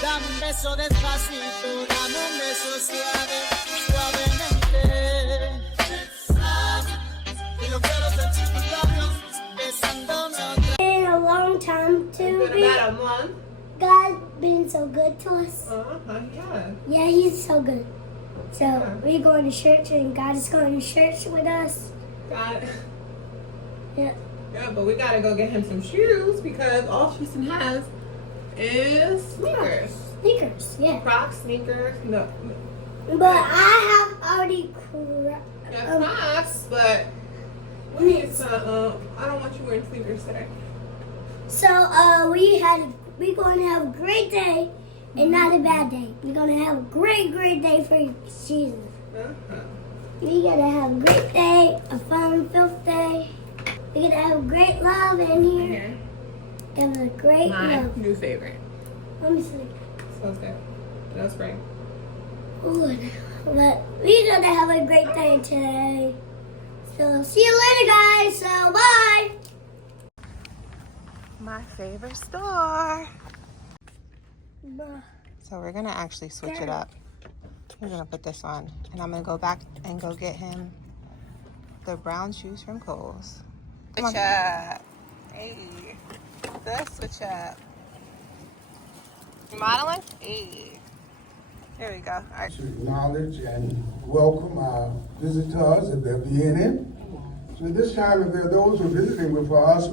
Dame un beso despacito, dame un beso suave, suavemente. Y yo quiero sentir tus labios besándome otra. In a long time to It's been be. about a month. God's been so good to us. Yeah. Yeah, He's so good. So Yeah. we're going to church, and God is going to church with us. Got it. Yeah. Yeah, but we gotta go get him some shoes because all Tristan has is sneakers. Sneakers, yeah. Crocs, sneakers. No. But I have already. Yeah, Crocs, but we need some. I don't want you wearing sneakers today. So we're going to have a great day and not a bad day. We're going to have a great day for Jesus. Uh-huh. We're going to have a great day, a fun-filled day. We're going to have great love in here. Have a great My love. new favorite. Let me see. Smells good. No spray. Ooh, but we're going to have a great day today. So see you later, guys. So bye. My favorite store. Bye. So we're gonna actually switch it up. We're gonna put this on, and I'm gonna go back and go get him the brown shoes from Kohl's. Switch up. Hey, let's switch up. Modeling? Hey. There we go. All right. To acknowledge and welcome our visitors, if there be any. So at this time, if there are those who are visiting with us,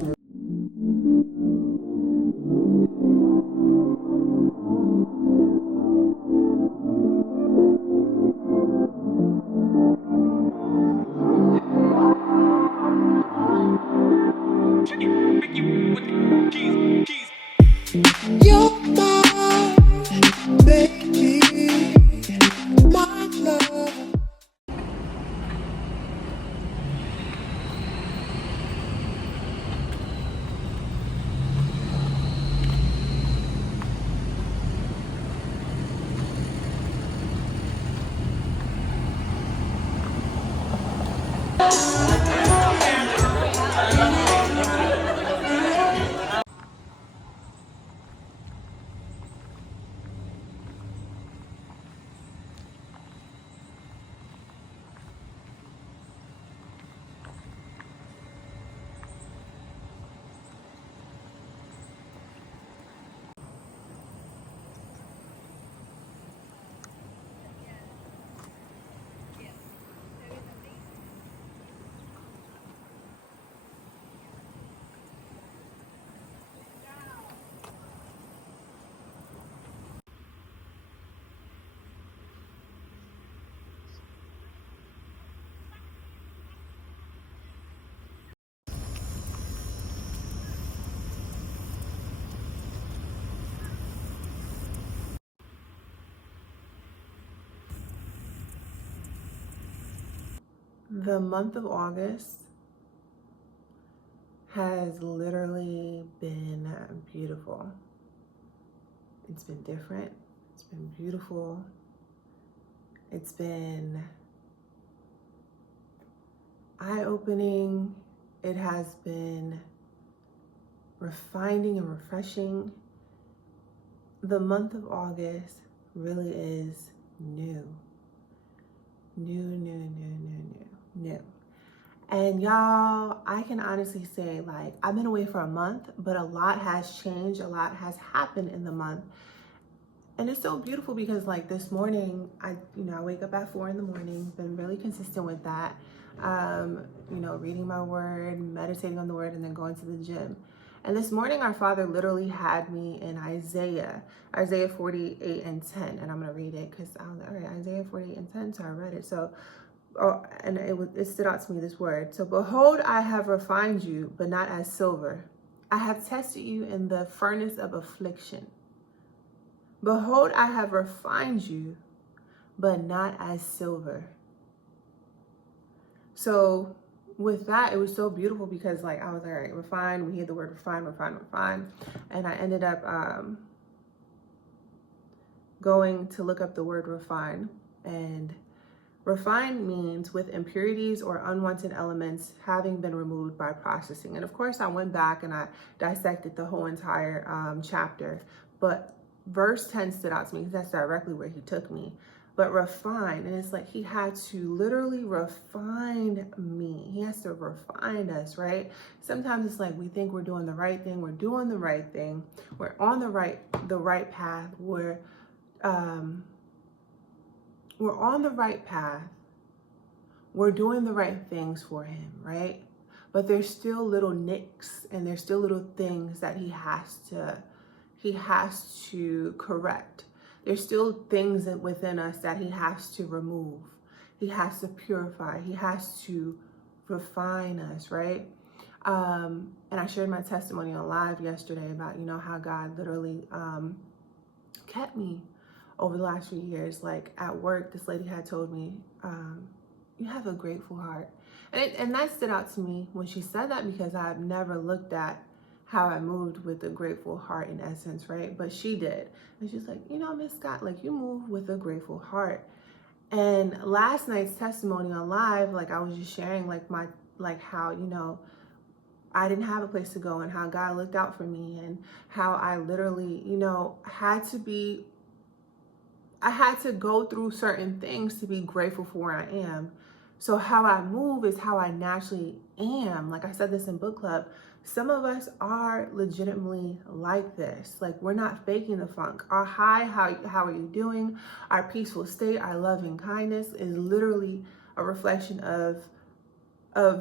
You're my baby, my love. The month of August has literally been beautiful. It's been different. It's been beautiful. It's been eye-opening. It has been refining and refreshing. The month of August really is new. New. And y'all, I can honestly say, like, I've been away for a month, but a lot has changed. A lot has happened in the month. And it's so beautiful because, like, this morning, I wake up at 4 in the morning, been really consistent with that. Reading my word, meditating on the word, and then going to the gym. And this morning, our Father literally had me in Isaiah 48 and 10. And I'm going to read it because I was like, all right, Isaiah 48 and 10. So I read it. And it stood out to me, this word. So, behold, I have refined you, but not as silver. I have tested you in the furnace of affliction. Behold, I have refined you, but not as silver. So with that, it was so beautiful because, like, I was like, all right, refined. We hear the word refine. And I ended up going to look up the word refine. And refine means with impurities or unwanted elements having been removed by processing. And of course, I went back and I dissected the whole entire chapter. But verse 10 stood out to me because that's directly where he took me. But refine, and it's like he had to literally refine me. He has to refine us, right? Sometimes it's like we think we're doing the right thing. We're doing the right thing. We're on the right path. We're on the right path. We're doing the right things for him, right? But there's still little nicks and there's still little things that he has to correct. There's still things within us that he has to remove. He has to purify. He has to refine us, right? And I shared my testimony on live yesterday about, how God literally kept me over the last few years. Like at work, this lady had told me, you have a grateful heart. And that stood out to me when she said that, because I've never looked at how I moved with a grateful heart in essence, right? But she did. And she's like, Miss Scott, like you move with a grateful heart. And last night's testimony on live, like I was just sharing how, I didn't have a place to go and how God looked out for me and how I literally, I had to go through certain things to be grateful for where I am. So how I move is how I naturally am. Like I said this in book club, some of us are legitimately like this. Like we're not faking the funk. Our hi, how are you doing? Our peaceful state, our loving kindness is literally a reflection of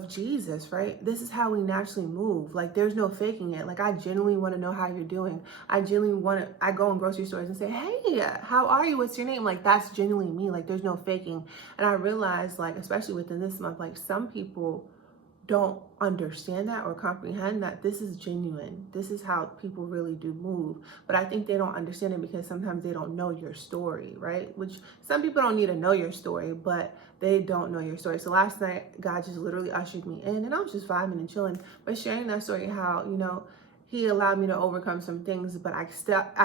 Jesus, right? This is how we naturally move. Like there's no faking it. Like I genuinely want to know how you're doing. I go in grocery stores and say, hey, how are you? What's your name? Like that's genuinely me. Like there's no faking. And I realized, like, especially within this month, like some people don't understand that or comprehend that this is genuine. This is how people really do move. But I think they don't understand it because sometimes they don't know your story, right? Which some people don't need to know your story, but they don't know your story. So last night, God just literally ushered me in and I was just vibing and chilling, but sharing that story, how, he allowed me to overcome some things, but I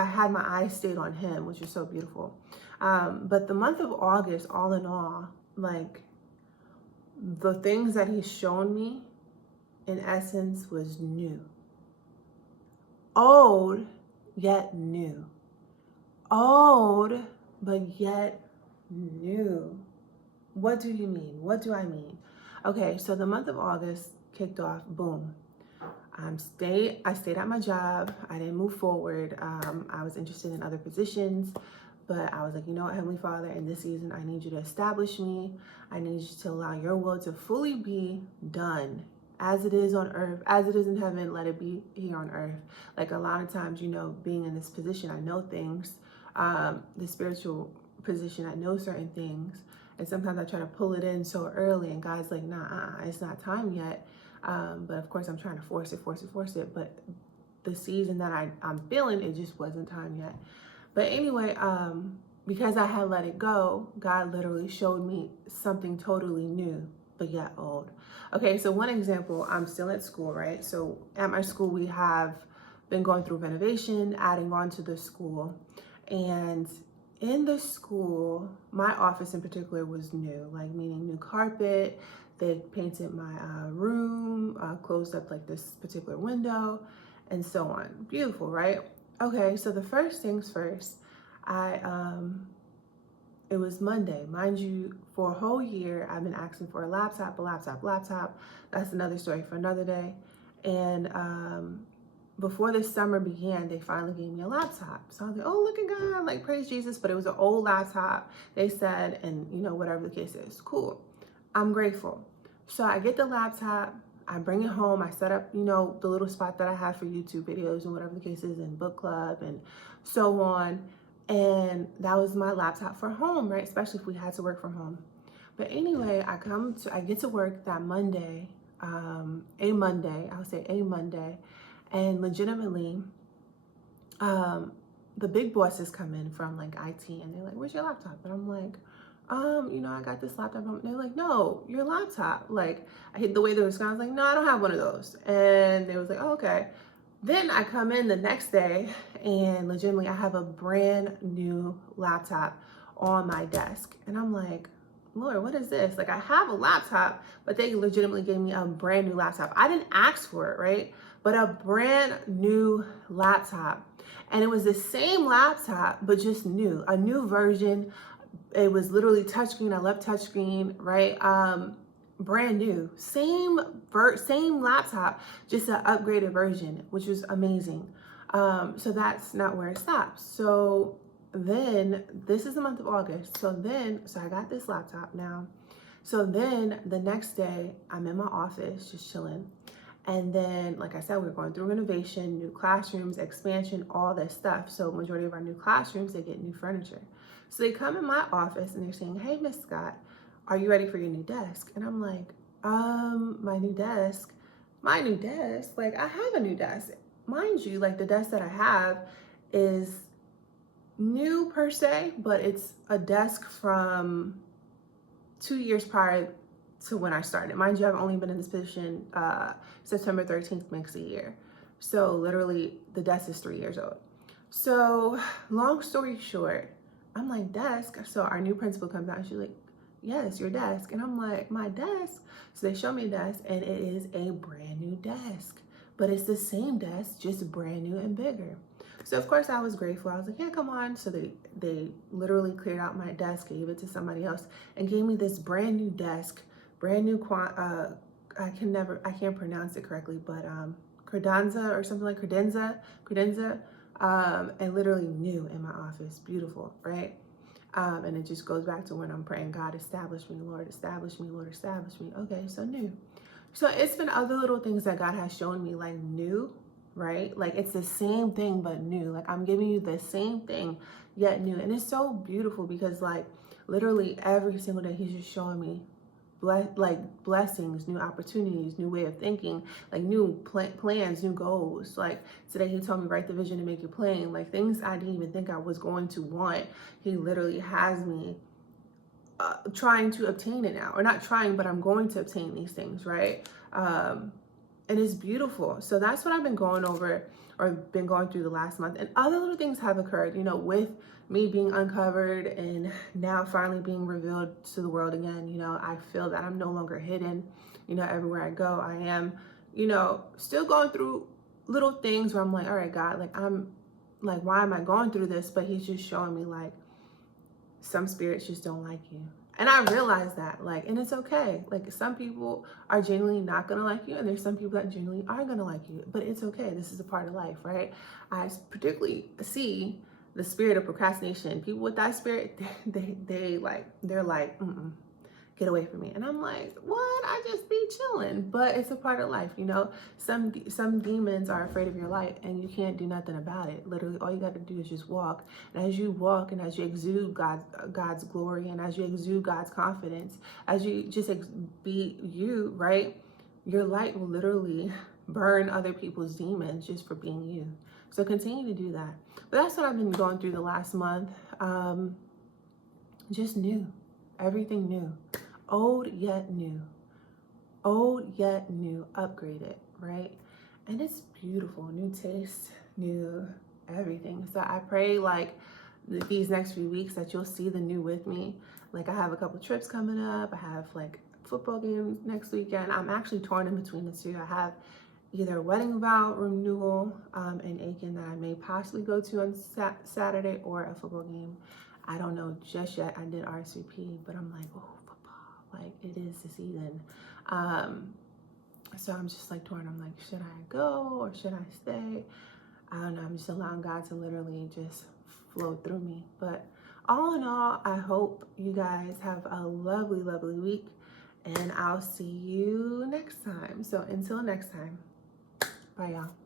had my eyes stayed on him, which is so beautiful. But the month of August, all in all, like, the things that he's shown me, in essence, was new. Old, yet new. Old, but yet new. What do you mean? What do I mean? Okay, so the month of August kicked off, boom. I stayed at my job. I didn't move forward. I was interested in other positions. But I was like, Heavenly Father, in this season, I need you to establish me. I need you to allow your will to fully be done as it is on earth, as it is in heaven, let it be here on earth. Like a lot of times, being in this position, I know things, the spiritual position, I know certain things. And sometimes I try to pull it in so early and God's like, nah, it's not time yet. But of course I'm trying to force it. But the season that I'm feeling, it just wasn't time yet. But anyway, because I had let it go, God literally showed me something totally new, but yet old. Okay, so one example, I'm still at school, right? So at my school, we have been going through renovation, adding on to the school. And in the school, my office in particular was new, like meaning new carpet. They painted my room, closed up like this particular window, and so on. Beautiful, right? Okay, so the first things first, it was Monday. Mind you, for a whole year, I've been asking for a laptop. That's another story for another day. And before the summer began, they finally gave me a laptop. So I was like, oh, look at God, like praise Jesus. But it was an old laptop, they said, and whatever the case is, cool. I'm grateful. So I get the laptop. I bring it home. I set up, the little spot that I have for YouTube videos and whatever the case is, and book club and so on. And that was my laptop for home, right? Especially if we had to work from home. But anyway, I get to work that Monday, a Monday. And legitimately, the big bosses come in from like IT and they're like, where's your laptop? And I'm like, I got this laptop. And they're like, no, your laptop. Like, I hate the way they were going. I was like, no, I don't have one of those. And they was like, oh, okay. Then I come in the next day and legitimately I have a brand new laptop on my desk. And I'm like, Lord, what is this? Like, I have a laptop, but they legitimately gave me a brand new laptop. I didn't ask for it, right? but a brand new laptop. And it was the same laptop, but just new, a new version. It was literally touchscreen. I love touchscreen, right? Brand new, same laptop, just an upgraded version, which was amazing. So that's not where it stops. So then this is the month of August. So I got this laptop now. So then the next day I'm in my office just chilling. And then, like I said, we're going through renovation, new classrooms, expansion, all this stuff. So majority of our new classrooms, they get new furniture. So they come in my office and they're saying, hey, Miss Scott, are you ready for your new desk? And I'm like, my new desk, like I have a new desk. Mind you, like the desk that I have is new per se, but it's a desk from 2 years prior to when I started. Mind you, I've only been in this position, September 13th makes a year. So literally the desk is 3 years old. So long story short, I'm like, desk. So our new principal comes out and she's like, yes, your desk. And I'm like, my desk? So they show me a desk and it is a brand new desk, but it's the same desk, just brand new and bigger. So of course I was grateful. I was like, yeah, come on. So they literally cleared out my desk, gave it to somebody else and gave me this brand new desk, brand new, I can't pronounce it correctly, but credenza or something like credenza, and literally new in my office, beautiful, right? And it just goes back to when I'm praying, God, establish me, Lord, establish me, Lord, establish me. Okay, so new. So it's been other little things that God has shown me, like new, right? Like it's the same thing, but new. Like I'm giving you the same thing, yet new. And it's so beautiful because like literally every single day he's just showing me blessings, new opportunities, new way of thinking, like new plans, new goals. Like today he told me, write the vision and make it plain. Like things I didn't even think I was going to want, he literally has me trying to obtain it now, or not trying, but I'm going to obtain these things, right? And it's beautiful. So that's what I've been going over or been going through the last month. And other little things have occurred, you know, with me being uncovered and now finally being revealed to the world again. You know, I feel that I'm no longer hidden. You know, everywhere I go, I am, you know, still going through little things where I'm like, all right, God, like I'm like, why am I going through this? But he's just showing me like some spirits just don't like you. And I realize that, like, and it's okay. Like some people are genuinely not gonna like you, and there's some people that genuinely are gonna like you, but it's okay. This is a part of life, right? I particularly see the spirit of procrastination. People with that spirit, they're like, get away from me. And I'm like, what? I just be chilling. But it's a part of life, you know. Some demons are afraid of your light and you can't do nothing about it. Literally all you got to do is just walk. And as you walk and as you exude God's glory and as you exude God's confidence, as you just be you, right, your light will literally burn other people's demons just for being you. So continue to do that. But that's what I've been going through the last month. Just new, everything new. Old yet new, upgraded, right? And it's beautiful, new taste, new everything. So I pray like these next few weeks that you'll see the new with me. Like I have a couple trips coming up. I have like football games next weekend. I'm actually torn in between the two. I have either a wedding vow renewal in Aiken that I may possibly go to on Saturday or a football game. I don't know just yet. I did RSVP, but I'm like, oh, like it is the season. So I'm just like torn. I'm like, should I go or should I stay? I don't know. I'm just allowing God to literally just flow through me. But all in all, I hope you guys have a lovely, lovely week, and I'll see you next time. So until next time, bye y'all.